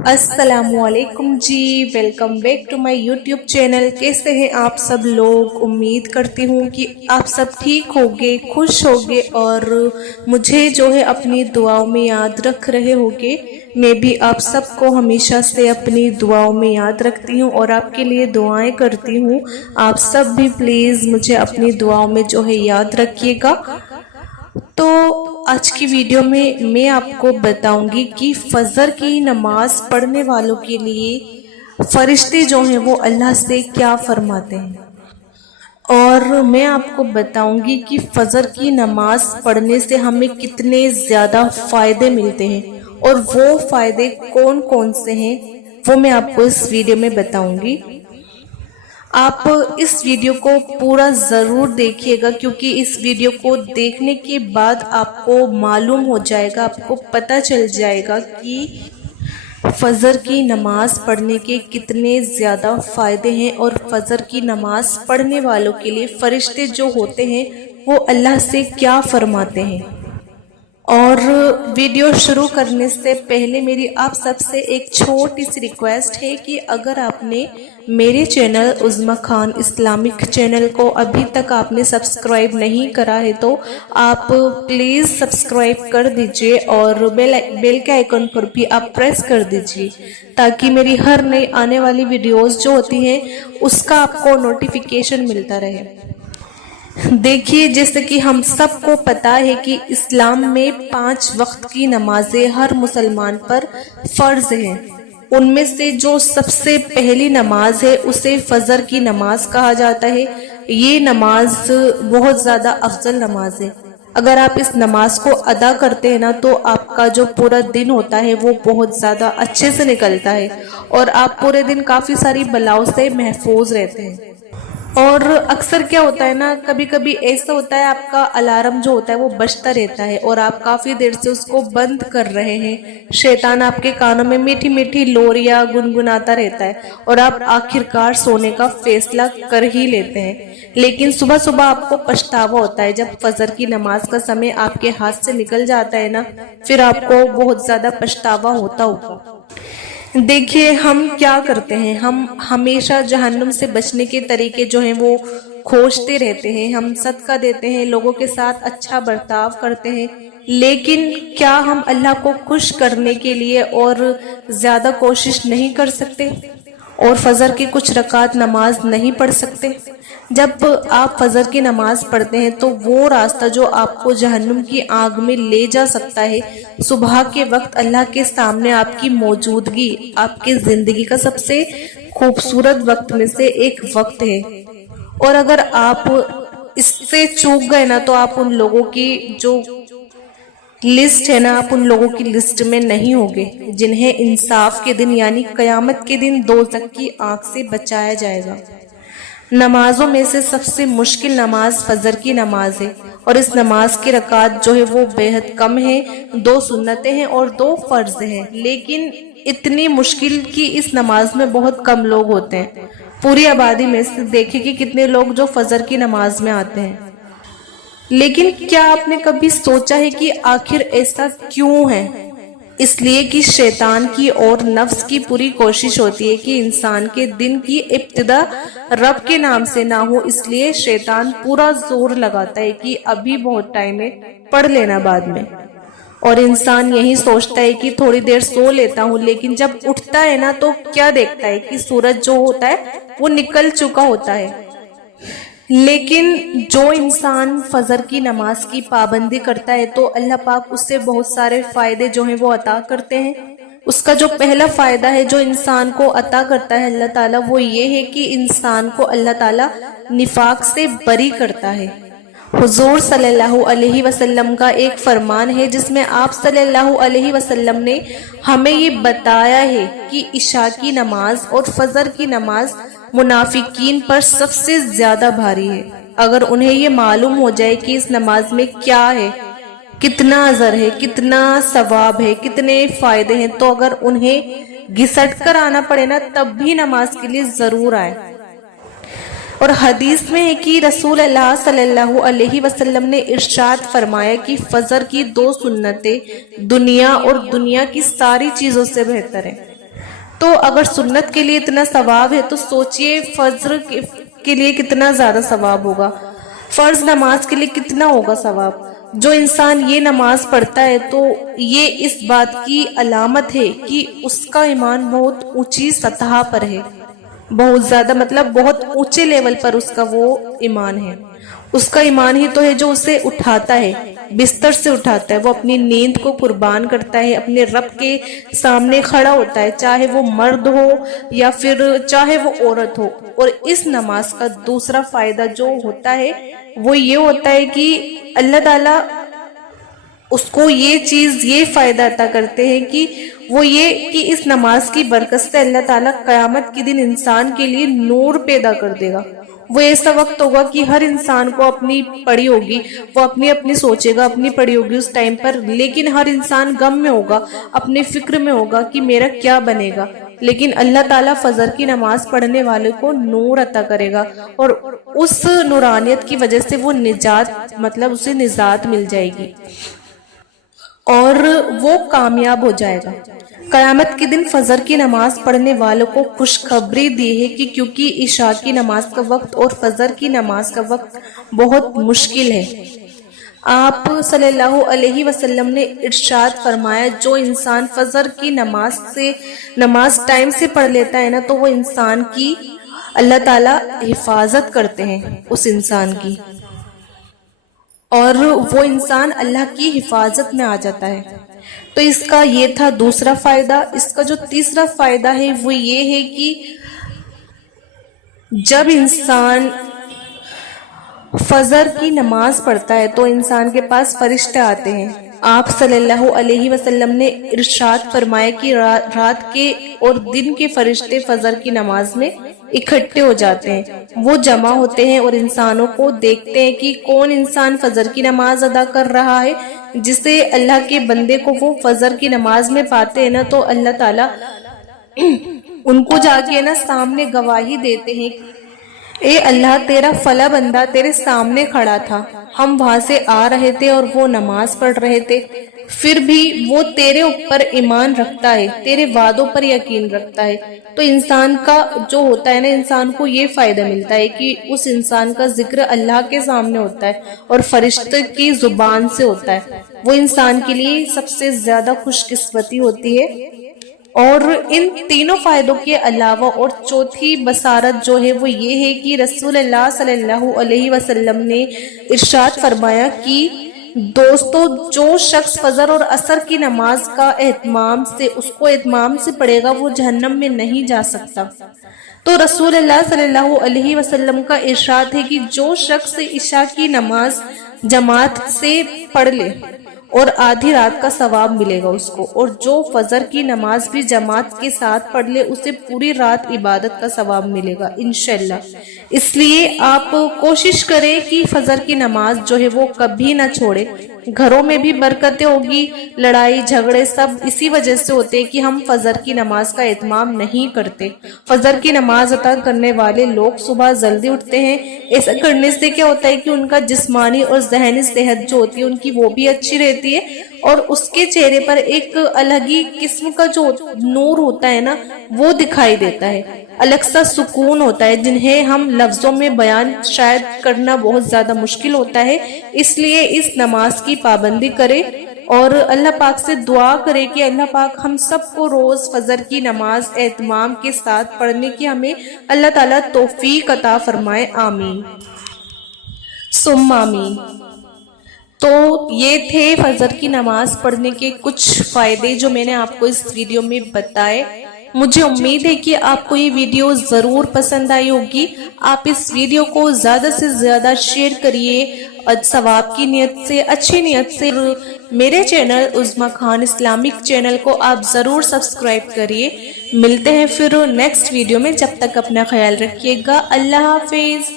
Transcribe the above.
अस्सलाम वालेकुम जी, welcome back to my YouTube channel. कैसे हैं आप सब लोग? उम्मीद करती हूँ कि आप सब ठीक होंगे, खुश होंगे और मुझे जो है अपनी दुआओं में याद रख रहे होंगे। मैं भी आप सबको हमेशा से अपनी दुआओं में याद रखती हूँ और आपके लिए दुआएं करती हूँ। आप सब भी प्लीज़ मुझे अपनी दुआओं में जो है याद रखिएगा। तो आज की वीडियो में मैं आपको बताऊंगी कि फजर की नमाज पढ़ने वालों के लिए फरिश्ते जो हैं वो अल्लाह से क्या फरमाते हैं, और मैं आपको बताऊंगी कि फजर की नमाज पढ़ने से हमें कितने ज़्यादा फ़ायदे मिलते हैं और वो फ़ायदे कौन कौन से हैं वो मैं आपको इस वीडियो में बताऊंगी। आप इस वीडियो को पूरा ज़रूर देखिएगा, क्योंकि इस वीडियो को देखने के बाद आपको मालूम हो जाएगा, आपको पता चल जाएगा कि फजर की नमाज पढ़ने के कितने ज़्यादा फ़ायदे हैं और फजर की नमाज पढ़ने वालों के लिए फरिश्ते जो होते हैं वो अल्लाह से क्या फरमाते हैं। और वीडियो शुरू करने से पहले मेरी आप सबसे एक छोटी सी रिक्वेस्ट है कि अगर आपने मेरे चैनल उज़्मा खान इस्लामिक चैनल को अभी तक आपने सब्सक्राइब नहीं करा है तो आप प्लीज़ सब्सक्राइब कर दीजिए और बेल के आइकन पर भी आप प्रेस कर दीजिए, ताकि मेरी हर नई आने वाली वीडियोस जो होती हैं उसका आपको नोटिफिकेशन मिलता रहे। देखिए, जैसे कि हम सबको पता है कि इस्लाम में 5 वक्त की नमाजें हर मुसलमान पर फ़र्ज हैं। उनमें से जो सबसे पहली नमाज है उसे फजर की नमाज कहा जाता है। ये नमाज बहुत ज़्यादा अफजल नमाज है। अगर आप इस नमाज को अदा करते हैं ना तो आपका जो पूरा दिन होता है वो बहुत ज़्यादा अच्छे से निकलता है और आप पूरे दिन काफ़ी सारी बलाओं से महफूज रहते हैं। और अक्सर क्या होता है ना, कभी कभी ऐसा होता है आपका अलार्म जो होता है वो बजता रहता है और आप काफ़ी देर से उसको बंद कर रहे हैं। शैतान आपके कानों में मीठी मीठी लोरियां गुनगुनाता रहता है और आप आखिरकार सोने का फैसला कर ही लेते हैं। लेकिन सुबह सुबह आपको पछतावा होता है जब फजर की नमाज का समय आपके हाथ से निकल जाता है ना, फिर आपको बहुत ज़्यादा पछतावा होता होगा। देखिए, हम क्या करते हैं, हम हमेशा जहन्नुम से बचने के तरीके जो हैं वो खोजते रहते हैं। हम सदका देते हैं, लोगों के साथ अच्छा बर्ताव करते हैं, लेकिन क्या हम अल्लाह को खुश करने के लिए और ज़्यादा कोशिश नहीं कर सकते और फजर की कुछ रकात नमाज नहीं पढ़ सकते? जब आप फजर की नमाज पढ़ते हैं तो वो रास्ता जो आपको जहन्नुम की आग में ले जा सकता है, सुबह के वक्त अल्लाह के सामने आपकी मौजूदगी आपकी जिंदगी का सबसे खूबसूरत वक्त में से एक वक्त है। और अगर आप इससे चूक गए ना तो आप उन लोगों की जो लिस्ट है ना, आप उन लोगों की लिस्ट में नहीं होंगे जिन्हें इंसाफ के दिन यानी कयामत के दिन दोज़ख की आग से बचाया जाएगा। नमाजों में से सबसे मुश्किल नमाज फजर की नमाज है और इस नमाज की रकात जो है वो बेहद कम है। 2 सुन्नतें हैं और 2 फर्ज हैं, लेकिन इतनी मुश्किल कि इस नमाज में बहुत कम लोग होते हैं। पूरी आबादी में से देखिए कि कितने लोग जो फजर की नमाज में आते हैं। लेकिन क्या आपने कभी सोचा है कि आखिर ऐसा क्यों है? इसलिए कि शैतान की और नफ्स की पूरी कोशिश होती है कि इंसान के दिन की इब्तिदा रब के नाम से ना हो, इसलिए शैतान पूरा जोर लगाता है कि अभी बहुत टाइम है, पढ़ लेना बाद में। और इंसान यही सोचता है कि थोड़ी देर सो लेता हूँ, लेकिन जब उठता है ना तो क्या देखता है कि सूरज जो होता है वो निकल चुका होता है। लेकिन जो इंसान फजर की नमाज की पाबंदी करता है तो अल्लाह पाक उससे बहुत सारे फायदे जो हैं वो अता करते हैं। उसका जो पहला फायदा है जो इंसान को अता करता है अल्लाह ताला, वो ये है कि इंसान को अल्लाह ताला निफाक से बरी करता है। हुजूर सल्लल्लाहु अलैहि वसल्लम का एक फरमान है जिसमें आप सल्लल्लाहु अलैहि वसल्लम ने हमें ये बताया है कि इशा की नमाज और फजर की नमाज मुनाफिकीन पर सबसे ज्यादा भारी है। अगर उन्हें ये मालूम हो जाए कि इस नमाज में क्या है, कितना अजर है, कितना सवाब है, कितने फायदे हैं, तो अगर उन्हें घिसट कर आना पड़े ना तब भी नमाज के लिए जरूर आए। और हदीस में है कि रसूल अल्लाह सल्लल्लाहु अलैहि वसल्लम ने इरशाद फरमाया कि फजर की 2 सुन्नतें दुनिया और दुनिया की सारी चीजों से बेहतर है। تو اگر سنت کے لیے اتنا ثواب ہے تو سوچئے فجر کے لیے کتنا زیادہ ثواب ہوگا، فرض نماز کے لیے کتنا ہوگا ثواب۔ جو انسان یہ نماز پڑھتا ہے تو یہ اس بات کی علامت ہے کہ اس کا ایمان بہت اونچی سطح پر ہے، بہت زیادہ مطلب بہت اونچے لیول پر اس کا وہ ایمان ہے۔ اس کا ایمان ہی تو ہے جو اسے اٹھاتا ہے، بستر سے اٹھاتا ہے، وہ اپنی نیند کو قربان کرتا ہے، اپنے رب کے سامنے کھڑا ہوتا ہے، چاہے وہ مرد ہو یا پھر چاہے وہ عورت ہو۔ اور اس نماز کا دوسرا فائدہ جو ہوتا ہے وہ یہ ہوتا ہے کہ اللہ تعالیٰ اس کو یہ فائدہ عطا کرتے ہیں کہ وہ یہ کہ اس نماز کی برکت سے اللہ تعالیٰ قیامت کے دن انسان کے لیے نور پیدا کر دے گا۔ وہ ایسا وقت ہوگا کہ ہر انسان کو اپنی پڑی ہوگی، وہ اپنی سوچے گا، اپنی پڑی ہوگی اس ٹائم پر، لیکن ہر انسان غم میں ہوگا، اپنے فکر میں ہوگا کہ میرا کیا بنے گا۔ لیکن اللہ تعالیٰ فجر کی نماز پڑھنے والے کو نور عطا کرے گا اور اس نورانیت کی وجہ سے وہ اسے نجات مل جائے گی اور وہ کامیاب ہو جائے گا۔ قیامت کے دن فجر کی نماز پڑھنے والوں کو خوشخبری دی ہے کہ کیونکہ عشاء کی نماز کا وقت اور فجر کی نماز کا وقت بہت مشکل ہے۔ آپ صلی اللہ علیہ وسلم نے ارشاد فرمایا، جو انسان فجر کی نماز ٹائم سے پڑھ لیتا ہے نا تو وہ انسان کی اللہ تعالیٰ حفاظت کرتے ہیں اس انسان کی، اور وہ انسان اللہ کی حفاظت میں آ جاتا ہے۔ تو اس کا یہ تھا دوسرا فائدہ۔ اس کا جو تیسرا فائدہ ہے وہ یہ ہے کہ جب انسان فجر کی نماز پڑھتا ہے تو انسان کے پاس فرشتے آتے ہیں۔ آپ صلی اللہ علیہ وسلم نے ارشاد فرمایا کہ رات کے اور دن کے فرشتے فجر کی نماز میں اکٹھے ہو جاتے ہیں، وہ جمع ہوتے ہیں اور انسانوں کو دیکھتے ہیں کہ کون انسان فجر کی نماز ادا کر رہا ہے۔ جسے اللہ کے بندے کو وہ فجر کی نماز میں پاتے ہیں نا تو اللہ تعالیٰ ان کو جا کے نا سامنے گواہی دیتے ہیں، اے اللہ تیرا فلاں بندہ تیرے سامنے کھڑا تھا، ہم وہاں سے آ رہے تھے اور وہ نماز پڑھ رہے تھے، پھر بھی وہ تیرے اوپر ایمان رکھتا ہے، تیرے وعدوں پر یقین رکھتا ہے۔ تو انسان کا جو ہوتا ہے نا، انسان کو یہ فائدہ ملتا ہے کہ اس انسان کا ذکر اللہ کے سامنے ہوتا ہے اور فرشتے کی زبان سے ہوتا ہے، وہ انسان کے لیے سب سے زیادہ خوش قسمتی ہوتی ہے۔ اور ان تینوں فائدوں کے علاوہ اور چوتھی بصارت جو ہے وہ یہ ہے کہ رسول اللہ صلی اللہ علیہ وسلم نے ارشاد فرمایا کہ دوستو، جو شخص فجر اور عصر کی نماز کا اہتمام سے پڑھے گا وہ جہنم میں نہیں جا سکتا۔ تو رسول اللہ صلی اللہ علیہ وسلم کا ارشاد ہے کہ جو شخص عشاء کی نماز جماعت سے پڑھ لے اور آدھی رات کا ثواب ملے گا اس کو، اور جو فجر کی نماز بھی جماعت کے ساتھ پڑھ لے اسے پوری رات عبادت کا ثواب ملے گا انشاءاللہ۔ اس لیے آپ کوشش کریں کہ فجر کی نماز جو ہے وہ کبھی نہ چھوڑے۔ گھروں میں بھی برکتیں ہوگی، لڑائی جھگڑے سب اسی وجہ سے ہوتے کہ ہم فجر کی نماز کا اہتمام نہیں کرتے۔ فجر کی نماز ادا کرنے والے لوگ صبح جلدی اٹھتے ہیں، ایسا کرنے سے کیا ہوتا ہے کہ ان کا جسمانی اور ذہنی صحت جو ہوتی ہے ان کی وہ بھی اچھی رہتی ہے، اور اس کے چہرے پر ایک الگ ہی قسم کا جو نور ہوتا ہے نا وہ دکھائی دیتا ہے، الگ سا سکون ہوتا ہے جنہیں ہم لفظوں میں بیان شاید کرنا بہت زیادہ مشکل ہوتا ہے۔ اس لیے اس نماز کی پابندی کرے اور اللہ پاک سے دعا کرے کہ اللہ پاک ہم سب کو روز فجر کی نماز اہتمام کے ساتھ پڑھنے کی ہمیں اللہ تعالیٰ توفیق عطا فرمائے، آمین ثم آمین۔ تو یہ تھے فجر کی نماز پڑھنے کے کچھ فائدے جو میں نے آپ کو اس ویڈیو میں بتائے۔ مجھے امید ہے کہ آپ کو یہ ویڈیو ضرور پسند آئی ہوگی۔ آپ اس ویڈیو کو زیادہ سے زیادہ شیئر کریے ثواب کی نیت سے، اچھی نیت سے۔ میرے چینل عظمیٰ خان اسلامک چینل کو آپ ضرور سبسکرائب کریے۔ ملتے ہیں پھر نیکسٹ ویڈیو میں، جب تک اپنا خیال رکھیے گا، اللہ حافظ۔